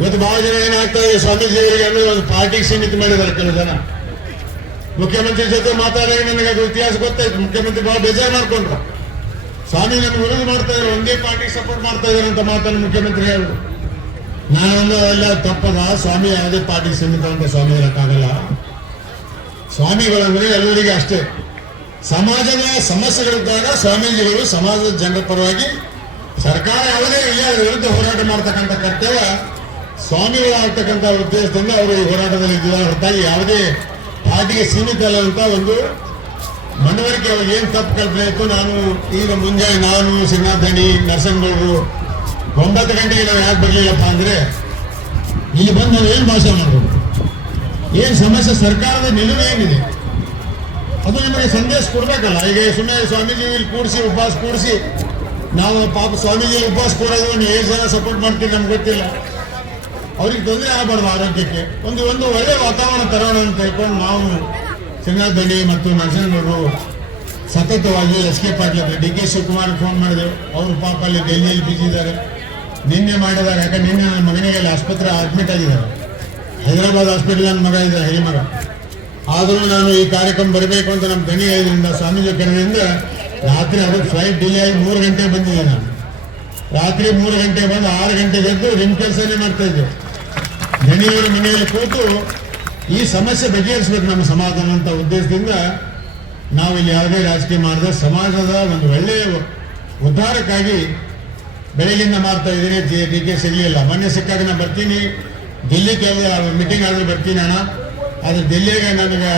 ಇವತ್ತು ಬಹಳ ಜನ ಏನಾಗ್ತಾ ಇದೆ ಸ್ವಾಮೀಜಿ ಅವರಿಗೆ ಒಂದು ಪಾರ್ಟಿಗೆ ಸೀಮಿತ ಮಾಡಿದ್ದಾರೆ ಕೆಲವು ಜನ. ಮುಖ್ಯಮಂತ್ರಿ ಜೊತೆ ಮಾತಾಡಿದಾಗ ನನಗೆ ಅದು ಇತಿಹಾಸ ಗೊತ್ತಾಯ್ತು. ಮುಖ್ಯಮಂತ್ರಿ ಬಹಳ ಬೇಜಾರು ಮಾಡ್ಕೊಂಡ್ರು. ಸ್ವಾಮಿ ನಮ್ಗೆ ವಿರೋಧ ಮಾಡ್ತಾ ಇದ್ದಾರೆ. ಒಂದೇ ಪಾರ್ಟಿಗೆ ಸಪೋರ್ಟ್ ಮಾಡ್ತಾ ಇದ್ದಾರೆ ಅಂತ ಮಾತನ್ನು ಮುಖ್ಯಮಂತ್ರಿ ಹೇಳಿದ್ರು. ನಾನೊಂದು ಎಲ್ಲ ತಪ್ಪದ. ಸ್ವಾಮಿ ಯಾವುದೇ ಪಾರ್ಟಿಗೆ ಸೀಮಿತ ಅಂತ ಸ್ವಾಮಿ ಹೇಳಕ್ಕಾಗಲ್ಲ ಸ್ವಾಮಿಗಳಂದ್ರೆ ಎಲ್ಲರಿಗೆ ಅಷ್ಟೇ. ಸಮಾಜದ ಸಮಸ್ಯೆಗಳಿದ್ದಾಗ ಸ್ವಾಮೀಜಿಗಳು ಸಮಾಜದ ಜನರ ಪರವಾಗಿ ಸರ್ಕಾರ ಯಾವುದೇ ಇಲ್ಲ ವಿರುದ್ಧ ಹೋರಾಟ ಮಾಡ್ತಕ್ಕಂಥ ಕರ್ತವ್ಯ ಸ್ವಾಮಿಗಳಾಗ್ತಕ್ಕಂಥ ಉದ್ದೇಶದಿಂದ ಅವರು ಈ ಹೋರಾಟದಲ್ಲಿ ಇದ್ದಾರೆ. ಹೊರತಾಗಿ ಯಾವುದೇ ಪಾರ್ಟಿಗೆ ಸೀಮಿತ ಅಲ್ಲ ಅಂತ ಒಂದು ಮನವರಿಕೆ ಅವ್ರಿಗೆ ಏನು ತಪ್ಪು ಕಲ್ಪನೆ ನಾನು ಈಗ ಮುಂಜಾನೆ ನಾನು ಸಿಂಗಾಧಣಿ ನರಸಂಗೌಡರು ಒಂಬತ್ತು ಗಂಟೆಗೆ ನಾವು ಯಾಕೆ ಬರಲಿಲ್ಲಪ್ಪ ಅಂದ್ರೆ, ಇಲ್ಲಿ ಬಂದು ನಾವು ಏನು ಭಾಷಣ ಮಾಡಬೇಕು? ಏನು ಸಮಸ್ಯೆ? ಸರ್ಕಾರದ ನಿಲುವು ಏನಿದೆ? ಅದು ನಿಮಗೆ ಸಂದೇಶ ಕೊಡಬೇಕಲ್ಲ. ಈಗ ಸುಮ್ಮನೆ ಸ್ವಾಮೀಜಿ ಇಲ್ಲಿ ಕೂಡಿಸಿ, ಉಪವಾಸ ಕೂಡಿಸಿ, ನಾವು ಪಾಪ ಸ್ವಾಮೀಜಿ ಉಪವಾಸ ಕೊಡೋದು ನೀವು ಏನು ಜನ ಸಪೋರ್ಟ್ ಮಾಡ್ತೀವಿ, ನಮ್ಗೆ ಗೊತ್ತಿಲ್ಲ. ಅವ್ರಿಗೆ ತೊಂದರೆ ಆಗಬಾರ್ದು ಆರೋಗ್ಯಕ್ಕೆ. ಒಂದು ಒಂದು ಒಳ್ಳೆ ವಾತಾವರಣ ತರೋಣ ಅಂತ ಹೇಳ್ಕೊಂಡು ನಾವು ಸಿಂಗಾದಳ್ಳಿ ಮತ್ತು ನರಸಿಂಹರು ಸತತವಾಗಿ S K Patil D K Shivakumar phone ಮಾಡಿದೆವು ಅವರು ಪಾಪ ಅಲ್ಲಿ ಡೆಲ್ಲಿಯಲ್ಲಿ ಬಿಸಿ ಇದ್ದಾರೆ. ನಿನ್ನೆ ಮಾಡಿದಾಗ ಯಾಕಂದ್ರೆ ನಿನ್ನೆ ನನ್ನ ಮಗನಿಗೆ ಅಲ್ಲಿ ಆಸ್ಪತ್ರೆ ಅಡ್ಮಿಟ್ ಆಗಿದ್ದಾರೆ. ಹೈದರಾಬಾದ್ ಹಾಸ್ಪಿಟಲ್ ನನ್ನ ಮಗ ಇದ್ದಾರೆ ಹೈ ಆದರೂ ನಾನು ಈ ಕಾರ್ಯಕ್ರಮ ಬರಬೇಕು ಅಂತ ನಮ್ಮ ಧನಿ ಇದರಿಂದ ಸ್ವಾಮೀಜಿ ಕರೆದಿಂದ ರಾತ್ರಿ ಅದಕ್ಕೆ ಫ್ಲೈಟ್ ಡಿಲೇ ಆಗಿ ಮೂರು ಗಂಟೆ ಬಂದಿದ್ದೆ ನಾನು. ರಾತ್ರಿ ಮೂರು ಗಂಟೆ ಬಂದು ಆರು ಗಂಟೆಗೆ ಎದ್ದು ನಿಮ್ಮ ಕೆಲಸನೇ ಮಾಡ್ತಾ ಇದ್ದೆ. ದಣಿಯವರ ಮನೆಯಲ್ಲಿ ಕೂತು ಈ ಸಮಸ್ಯೆ ಬಗೆಹರಿಸಬೇಕು ನಮ್ಮ ಸಮಾಧಾನ ಅಂತ ಉದ್ದೇಶದಿಂದ ನಾವು ಇಲ್ಲಿ ಯಾವುದೇ ರಾಜಕೀಯ ಮಾಡಿದ್ರೆ ಸಮಾಜದ ಒಂದು ಒಳ್ಳೆಯ ಉದ್ಧಾರಕ್ಕಾಗಿ ಬೆಳಗಿಂದ ಮಾಡ್ತಾ ಇದ್ದೀನಿ. ಜಿ, ಡಿ, ಕೆ ಸಿಗಲಿಲ್ಲ ಮೊನ್ನೆ ಸಿಕ್ಕಾಗ ನಾನು ಬರ್ತೀನಿ. ದಿಲ್ಲಿ ಮೀಟಿಂಗ್ ಆದರೆ ಬರ್ತೀನಿ ಅಣ್ಣ. ಆದರೆ ದಿಲ್ಲಿಗೆ ನನಗೆ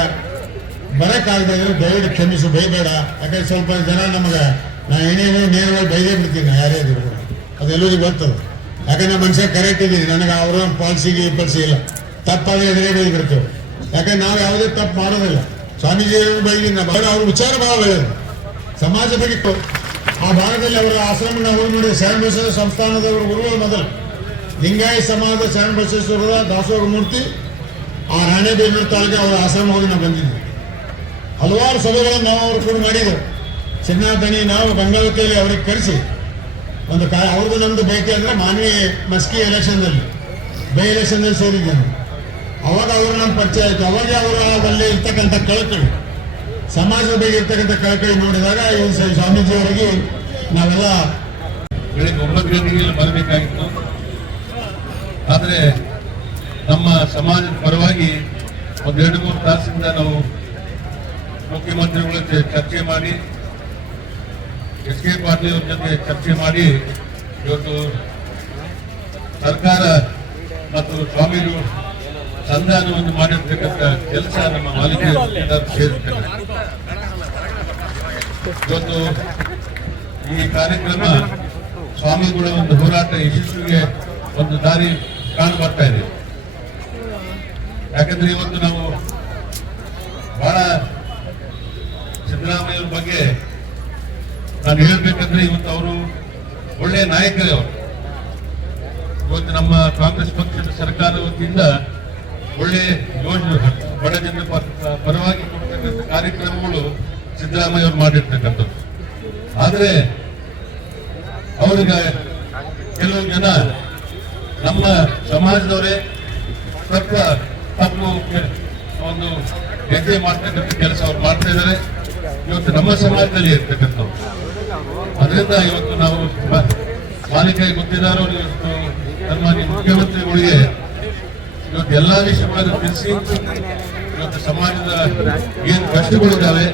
ಬರೋಕ್ಕಾಗದೆ ಇದ್ರೆ ದಯವಿಟ್ಟು ಕ್ಷಮಿಸು. ಬೈಬೇಡ ಯಾಕಂದ್ರೆ ಸ್ವಲ್ಪ ಜನ ನಮಗೆ ನಾನು ಏನೇನೋ ನೇರವಾಗಿ ಬೈದೇ ಬಿಡ್ತೀನಿ. ಯಾರೇ ಕೂಡ. ಅದೆಲ್ಲರಿಗೂ ಗೊತ್ತದು. ಯಾಕಂದ್ರೆ ಮನುಷ್ಯ ಕರೆಕ್ಟ್ ಇದ್ದೀನಿ ನನಗೆ ಅವರ ಪಾಲಿಸಿಗೆ ಪಾಲಿಸಿ ಇಲ್ಲ. ತಪ್ಪಾದ್ರೆ ಎದುರೇ ಬೈ ಬಿಡ್ತೇವೆ. ಯಾಕಂದ್ರೆ ನಾವು ಯಾವುದೇ ತಪ್ಪು ಮಾಡೋದಿಲ್ಲ. ಸ್ವಾಮೀಜಿ ಬಹಳ ಅವ್ರ ವಿಚಾರ ಬಹಳ ಒಳ್ಳೆಯದು. ಸಮಾಜ ಬಗ್ಗೆ ಆ ಭಾಗದಲ್ಲಿ ಅವರ ಆಶ್ರಮ ನಾವು ನೋಡಿ, ಶರಣ ಬಸವೇಶ್ವರ ಸಂಸ್ಥಾನದವರು ಗುರುಗಳು ಮೊದಲು. ಲಿಂಗಾಯತ ಸಮಾಜದ ಶರಣ ಬಸವೇಶ್ವರದ ದಾಸೋಹ ಮೂರ್ತಿ, ಆ ರಾಣೆಬೆನ್ನೂರು ತಾಲೂಕು ಅವರ ಆಶ್ರಮ ಹೋಗಿ ನಾವು ಬಂದಿದ್ವಿ. ಹಲವಾರು ಸಭೆಗಳನ್ನು ನಾವು ಅವರು ಕೂಡ ಮಾಡಿದರು. ಚಿನ್ನಾದಣಿ ನಾವು ಗಂಗಾವತಿಯಲ್ಲಿ ಅವರಿಗೆ ಕರೆಸಿ. ಒಂದು ಕಾ ಅವ್ರದ್ದು ನಮ್ದು ಭೇಟಿ ಅಂದ್ರೆ ಮಾನ್ಯ ಮಸ್ಕಿ ಎಲೆಕ್ಷನ್ದಲ್ಲಿ ಬೈ ಎಲೆಕ್ಷನ್ದಲ್ಲಿ ಸೇರಿದ್ದೇನೆ. ಅವಾಗ ಅವರು ನಮ್ಮ ಪರಿಚಯ ಆಯ್ತು. ಅವಾಗ ಅವರು ಅಲ್ಲಿ ಇರ್ತಕ್ಕಂಥ ಕಳಕಳಿ, ಸಮಾಜದ ಬಗ್ಗೆ ಇರ್ತಕ್ಕಂಥ ಕಳಕಳಿ ನೋಡಿದಾಗ ಸ್ವಾಮೀಜಿಯವರಿಗೆ ನಾವೆಲ್ಲ ಬೆಳಿಗ್ಗೆ ಒಂಬತ್ತು ಗಂಟೆಗೆ ಇಲ್ಲಿ ಬರಬೇಕಾಗಿತ್ತು. ಆದರೆ ನಮ್ಮ ಸಮಾಜದ ಪರವಾಗಿ ಒಂದೆರಡು ಮೂರು ತಾಸಿಂದ ನಾವು ಮುಖ್ಯಮಂತ್ರಿಗಳ ಚರ್ಚೆ ಮಾಡಿ ಎಸ್ ಕೆ ಪಾಟೀಲ್ ಜೊತೆ ಚರ್ಚೆ ಮಾಡಿ ಇವತ್ತು ಸರ್ಕಾರ ಮತ್ತು ಸ್ವಾಮಿಗಳು ಸಂಧಾನವನ್ನು ಮಾಡಿರ್ತಕ್ಕಂಥ ಕೆಲಸ ನಮ್ಮ ಮಾಲಿಕೆ ಇವತ್ತು ಈ ಕಾರ್ಯಕ್ರಮ ಸ್ವಾಮಿಗಳ ಒಂದು ಹೋರಾಟ ಯಶಸ್ವಿಗೆ ಒಂದು ದಾರಿ ಕಾಣು ಬರ್ತಾ ಇದೆ. ಯಾಕಂದ್ರೆ ಇವತ್ತು ನಾವು ಬಹಳ ಸಿದ್ದರಾಮಯ್ಯ ಬಗ್ಗೆ ನಾನು ಹೇಳ್ಬೇಕಂದ್ರೆ ಇವತ್ತು ಅವರು ಒಳ್ಳೆಯ ನಾಯಕರೇ ಅವರು. ಇವತ್ತು ನಮ್ಮ ಕಾಂಗ್ರೆಸ್ ಪಕ್ಷದ ಸರ್ಕಾರ ವತಿಯಿಂದ ಒಳ್ಳೆ ಯೋಜನೆ ಬಡ ಜನರ ಪರವಾಗಿ ಕೊಡ್ತಕ್ಕಂಥ ಕಾರ್ಯಕ್ರಮಗಳು ಸಿದ್ದರಾಮಯ್ಯ ಅವರು ಮಾಡಿರ್ತಕ್ಕಂಥದ್ದು. ಆದರೆ ಅವರಿಗೆ ಕೆಲವು ಜನ ನಮ್ಮ ಸಮಾಜದವರೇ ಸ್ವಲ್ಪ ತಪ್ಪು ಒಂದು ಹೆಜ್ಜೆ ಮಾಡ್ತಕ್ಕಂಥ ಕೆಲಸ ಅವ್ರು ಮಾಡ್ತಾ ಇದ್ದಾರೆ. ಇವತ್ತು ನಮ್ಮ ಸಮಾಜದಲ್ಲಿ ಇರ್ತಕ್ಕಂಥವ್ರು ಅದರಿಂದ ಇವತ್ತು ನಾವು ಪಾಲಿಕೆ ಗೊತ್ತಿದ್ದಾರೋ ಇವತ್ತು ಸನ್ಮಾನ್ಯ ಮುಖ್ಯಮಂತ್ರಿಗಳಿಗೆ ಇವತ್ತು ಎಲ್ಲ ವಿಷಯಗಳನ್ನು ತಿಳಿಸಿ ಇವತ್ತು ಸಮಾಜದ ಏನ್ ಕಷ್ಟಗಳಿದ್ದಾವೆ,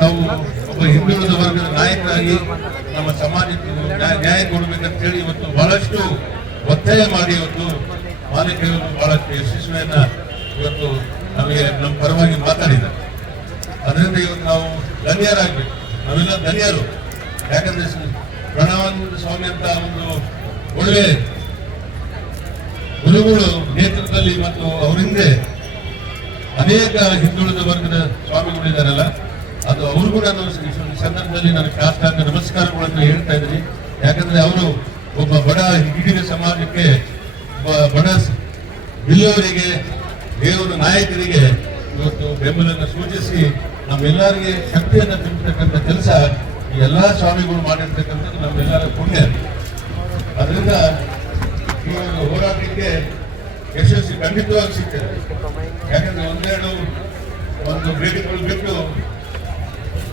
ನಾವು ಒಬ್ಬ ಹಿಂದುಳಿದ ವರ್ಗದ ನಾಯಕರಾಗಿ ನಮ್ಮ ಸಮಾಜಕ್ಕೆ ನ್ಯಾಯ ನ್ಯಾಯ ಕೊಡಬೇಕಂತ ಹೇಳಿ ಇವತ್ತು ಬಹಳಷ್ಟು ಒತ್ತಾಯ ಮಾಡಿ ಇವತ್ತು ಮಾಲಿಕೆಯವರು ಬಹಳಷ್ಟು ಯಶಸ್ವಿಯನ್ನ ಇವತ್ತು ನಮಗೆ ನಮ್ಮ ಪರವಾಗಿ ಮಾತಾಡಿದ್ದಾರೆ. ಅದರಿಂದ ಇವತ್ತು ನಾವು ಧನ್ಯರಾಗಬೇಕು ನಾವೆಲ್ಲ ಧನ್ಯರು. ಯಾಕಂದ್ರೆ ಪ್ರಣವಾನಂದ ಸ್ವಾಮಿ ಅಂತ ಒಂದು ಒಳ್ಳೆ ಗುರುಗಳು ನೇತೃತ್ವದಲ್ಲಿ ಮತ್ತು ಅವರ ಅನೇಕ ಹಿಂದುಳಿದ ವರ್ಗದ ಸ್ವಾಮಿಗಳು ಇದ್ದಾರಲ್ಲ, ಅದು ಅವ್ರಿಗೂ ನಾನು ಸಂದರ್ಭದಲ್ಲಿ ನಾನು ಶಾಸ್ತ್ರಾಂಗ ನಮಸ್ಕಾರಗಳನ್ನು ಹೇಳ್ತಾ ಇದ್ದೀನಿ. ಯಾಕಂದ್ರೆ ಅವರು ಒಬ್ಬ ಬಡ ಹಿಡಿದ ಸಮಾಜಕ್ಕೆ ಬಡ ಬಿಲ್ಲವರಿಗೆ ದೇವರ ನಾಯಕರಿಗೆ ಇವತ್ತು ಬೆಂಬಲವನ್ನು ಸೂಚಿಸಿ ನಮ್ಮೆಲ್ಲರಿಗೆ ಶಕ್ತಿಯನ್ನು ತುಂಬತಕ್ಕಂಥ ಕೆಲಸ ಈ ಎಲ್ಲ ಸ್ವಾಮಿಗಳು ಮಾಡಿರ್ತಕ್ಕಂಥದ್ದು ನಮ್ಮೆಲ್ಲರ ಪುಣ್ಯ. ಅದರಿಂದ ಈ ಒಂದು ಹೋರಾಟಕ್ಕೆ ಯಶಸ್ವಿ, ಖಂಡಿತವಾಗಿ ಸಿಗ್ತದೆ. ಯಾಕಂದ್ರೆ ಒಂದೆರಡು ಒಂದು ಬೇಡಿಕೆಗಳು ಬಿಟ್ಟು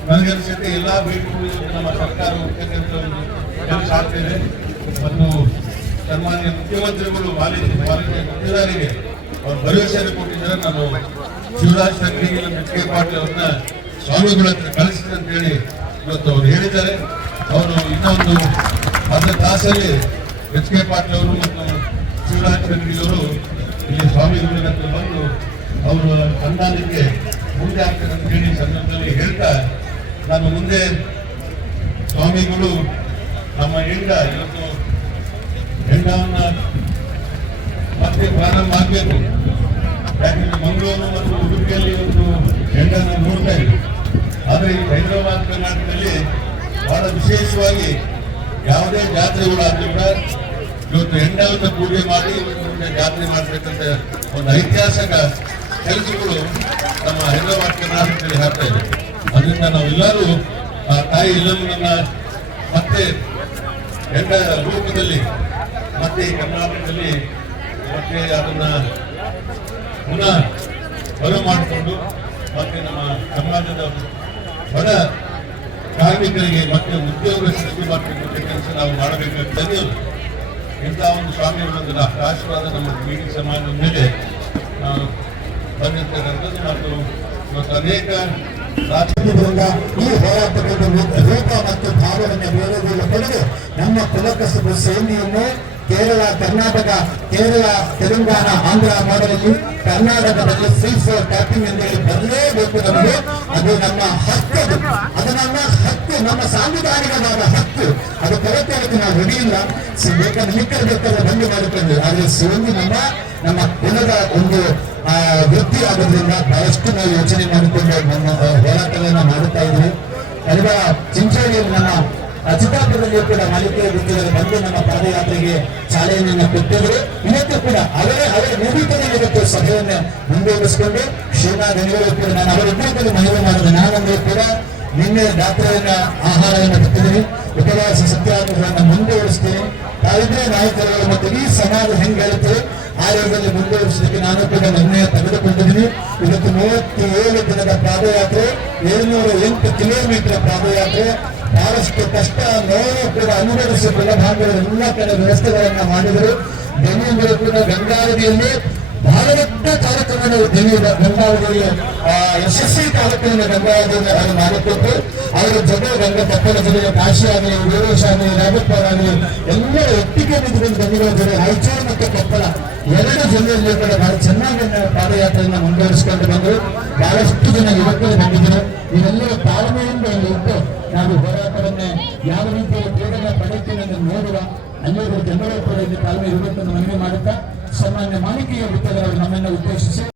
ನನಗನ್ಸುತ್ತೆ ಎಲ್ಲಾ ಬೇಡಿಕೆಗಳು ಇವತ್ತು ನಮ್ಮ ಸರ್ಕಾರ ಹೋಗ್ತಕ್ಕಂಥ ಒಂದು ಕೆಲಸ ಮತ್ತು ಸನ್ಮಾನ್ಯ ಮುಖ್ಯಮಂತ್ರಿಗಳು ಮಾಲಿನ್ಯ ಮಾಲಿನ್ಯ ಮುಖ್ಯದಾರಿಗೆ ಅವ್ರು ಭರವಸೆಯನ್ನು ಕೊಟ್ಟಿದ್ದಾರೆ. ನಾನು ಶಿವರಾಜ್ ಕೆ ಪಾಟೀಲ್ ಅವ್ರನ್ನ ಸ್ವಾಮಿಗಳ ಹತ್ರ ಕಳಿಸಿದೆ ಅಂತ ಹೇಳಿ ಇವತ್ತು ಅವ್ರು ಹೇಳಿದ್ದಾರೆ. ಅವರು ಇನ್ನೊಂದು ಅರ್ಧ ತಾಸಲ್ಲಿ ಎಚ್ ಕೆ ಪಾಟೀಲ್ ಅವರು ಮತ್ತು ಶಿವರಾಜ್ ಇಲ್ಲಿ ಸ್ವಾಮಿಗಳ ಹತ್ರ ಬಂದು ಅವರು ಸಂಧಾನಕ್ಕೆ ಮುಂದೆ ಆಗ್ತದೆ ಅಂತ ಹೇಳಿ ಸಂದರ್ಭದಲ್ಲಿ ಹೇಳ್ತಾ, ನಾನು ಮುಂದೆ ಸ್ವಾಮಿಗಳು ನಮ್ಮ ಹೆಂಡ ಇವತ್ತು ಹೆಂಡವನ್ನ ಮತ್ತೆ ಪ್ರಾರಂಭ ಆಗಬೇಕು. ಯಾಕಂದ್ರೆ ಮಂಗಳೂರು ಮತ್ತು ಉಡುಪಿಯಲ್ಲಿ ಒಂದು ಹೆಂಡನ್ನು ನೋಡ್ತಾ ಇದ್ವಿ ಆದರೆ ಈ ಹೈದರಾಬಾದ್, ಕರ್ನಾಟಕದಲ್ಲಿ ಬಹಳ ವಿಶೇಷವಾಗಿ ಯಾವುದೇ ಜಾತ್ರೆಗಳಾದ್ರೂ ಕೂಡ ಇವತ್ತು ಹೆಂಡವನ್ನ ಪೂಜೆ ಮಾಡಿ ಇವತ್ತು ಜಾತ್ರೆ ಮಾಡಬೇಕಂತ ಒಂದು ಐತಿಹಾಸಿಕ ಕೆಲಸಗಳು ನಮ್ಮ ಹೈದರಾಬಾದ್, ಕರ್ನಾಟಕದಲ್ಲಿ ಆಗ್ತಾ ಇದೆ. ಅದರಿಂದ ನಾವೆಲ್ಲರೂ ಆ ತಾಯಿ ಇಲ್ಲಮ್ಮನನ್ನ ಮತ್ತೆ ಹೆಂಡ ರೂಪದಲ್ಲಿ ಮತ್ತೆ ಈ ಕರ್ನಾಟಕದಲ್ಲಿ ಮತ್ತೆ ಅದನ್ನ ಪುನಃ ಬರ ಮಾಡಿಕೊಂಡು ಮತ್ತೆ ನಮ್ಮ ಸಮಾಜದ ಬಡ ಕಾರ್ಮಿಕರಿಗೆ ಮತ್ತೆ ಉದ್ಯೋಗ ಸೃಷ್ಟಿ ಮಾಡಬೇಕು ಕೆಲಸ ನಾವು ಮಾಡಬೇಕಂತ ಧನ್ಯರು ಇಂಥ ಒಂದು ಸ್ವಾಮಿಗಳೊಂದು ಆಶೀರ್ವಾದ ನಮ್ಮ ಬೀಡಿ ಸಮಾಜದ ಮೇಲೆ ಬಂದಿರ್ತಕ್ಕಂಥದ್ದು ಮತ್ತು ಇವತ್ತು ಅನೇಕ ಈ ಹೋರಾಟದ ರೂಪ ಮತ್ತು ಭಾವವನ್ನು ಬೇರೆಗೊಳ್ಳ ಪಡೆದು ನಮ್ಮ ಕುಲಕಸಬು ಸೇನೆಯನ್ನು ಕೇರಳ, ಕರ್ನಾಟಕ, ಕೇರಳ, ತೆಲಂಗಾಣ, ಆಂಧ್ರ ಮಾಡಲಲ್ಲಿ ಕರ್ನಾಟಕದಲ್ಲಿ ಸೀಸ್ ಟ್ಯಾಪಿಂಗ್ ಎಂದು ಹೇಳಿ ಬರಲೇಬೇಕು ನಮಗೆ. ಅದು ನಮ್ಮ ಹಕ್ಕು. ಅದು. ನಮ್ಮ ಹಕ್ಕು. ನಮ್ಮ ಸಾಂವಿಧಾನಿಕವಾದ ಹಕ್ಕು. ಅದು ಕೊರತೆಯಾಗಿ ನಾವು ರೆಡಿ ಬೇಕಾದ ಮಿಕ್ಕಲು ಬೇಕಾದ್ರೆ ಬಂದು ಮಾಡುತ್ತೇವೆ. ಆದರೆ ಸಿವಂಗಿ ನಮ್ಮ ನಮ್ಮ ಕುಲದ ಒಂದು ವೃತ್ತಿ ಆಗೋದ್ರಿಂದ ಬಹಳಷ್ಟು ನಾವು ಯೋಚನೆ ಮಾಡಿಕೊಂಡು ನಮ್ಮ ಹೋರಾಟಗಳನ್ನ ಮಾಡುತ್ತಾ ಇದ್ವಿ ಅಥವಾ ಚಿಂಚೋಳಿಯಲ್ಲಿ ನಮ್ಮ ಆ, ಚಿತ್ತಾಪುರದಲ್ಲಿ ಕೂಡ ಮಾಲಿಕೆ ವೃತ್ತಿಗಳು ಬಂದು ನಮ್ಮ ಪಾದಯಾತ್ರೆಗೆ ಚಾಲನೆಯನ್ನು ಕೊಟ್ಟಿದ್ದರು ಇವತ್ತು ಕೂಡ ಅವರೇ ಅವರ ನೇತೃತ್ವದಲ್ಲಿ ಇವತ್ತು ಸಭೆಯನ್ನು ಮುಂದುವರಿಸಿಕೊಂಡು ಶ್ರೀನಾಥ್ ಬೆಂಗಳೂರು ಕೂಡ ನಾನು ಅವರಿಬ್ಬರಿಗೂ ಮನವಿ ಮಾಡಿದೆ ನಾನಂದ್ರೆ ಕೂಡ ನಿನ್ನೆ ಡಾಕ್ಟರನ್ನ ಆಹಾರವನ್ನು ಬಿಟ್ಟಿದ್ದೀನಿ ಉಪವಾಸ ಸತ್ಯಾಗ್ರಹವನ್ನು ಮುಂದುವರಿಸ್ತೀನಿ. ತಾವಿದ್ರೆ ನಾಯಕರುಗಳು ಮತ್ತು ಈ ಸಮಾಜ ಹೆಂಗೆ ಹೇಳುತ್ತದೆ ಆ ರೀತಿಯಲ್ಲಿ ಮುಂದುವರಿಸಲಿಕ್ಕೆ ನಾನು ಕೂಡ ನಿರ್ಣಯ ತೆಗೆದುಕೊಂಡಿದ್ದೀನಿ. ಇವತ್ತು ಮೂವತ್ತೇಳು ದಿನದ ಪಾದಯಾತ್ರೆ, ಏಳ್ನೂರ ಎಂಟು ಕಿಲೋಮೀಟರ್ ಪಾದಯಾತ್ರೆ. ಬಹಳಷ್ಟು ಕಷ್ಟ, ನೋವು ಕೂಡ ಅನುಭವಿಸಿ ಬೆಳಭಾಗದ ಎಲ್ಲ ಕಡೆ ವ್ಯವಸ್ಥೆಗಳನ್ನು ಮಾಡಿದರು. ಬೆಂಗಳೂರು ಕೂಡ ಗಂಗಾವತಿಯಲ್ಲಿ ಬಹಳ ಕಾರ್ಯಕ್ರಮವನ್ನು ಕಾರ್ಯಕ್ರಮ ದಿನ ಗಂಗಾವಳಿಯಲ್ಲಿ ಯಶಸ್ವಿ ಕಾರ್ಯಕ್ರಮ ಗಂಗಾವಳಿಯಿಂದ ಅದು ಮಾಡಿಕೊಟ್ಟು, ಅವರ ಜೊತೆ ಗಂಗಾ ಪಕ್ಕದ ಜಿಲ್ಲೆಯ ಕಾಶಿ ಆಗಲಿ ವೀರೇಶ್ ಆಗಲಿ ಆಗಲಿ, ಎಲ್ಲ ಒಟ್ಟಿಗೆ ನಿಂತುಕೊಂಡು ಬಂದಿರೋ ಜೊತೆ ರಾಯಚೂರು ಮತ್ತು ಕೊಪ್ಪಳ ಎರಡು ಜಿಲ್ಲೆಯಲ್ಲಿ ಕೂಡ ಬಹಳ ಚೆನ್ನಾಗಿ ಪಾದಯಾತ್ರೆಯನ್ನು ಮುಂದುವರಿಸಿಕೊಂಡು ಬಂದರು ಬಹಳಷ್ಟು ಜನ ಯುವಕರು ಬಂದಿದ್ದರು. ಇವರೆಲ್ಲರ ತಾಳ್ಮೆಯಿಂದ ಇಲ್ಲಿ ನಾವು ಹೋರಾಟವನ್ನೇ ಯಾವ ರೀತಿಯ ಬೇಗನೆ ಪಡೆಯುತ್ತೇನೆ ನೋಡುವ ಅಲ್ಲಿರುವ ಜನರ ಕೂಡ ಇಲ್ಲಿ ತಾಳ್ಮೆ ಇರಬೇಕೆಂದು ಮನವಿ ಮಾಡುತ್ತಾ ಸನ್ಮಾನ್ಯ ಮಾಣಿಕೆಯ ವೃತ್ತದವರು ನಮ್ಮನ್ನು ಉದ್ದೇಶಿಸಿ.